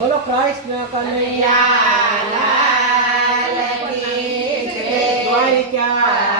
બોલો કૃષ્ણ કનૈયા ગોતી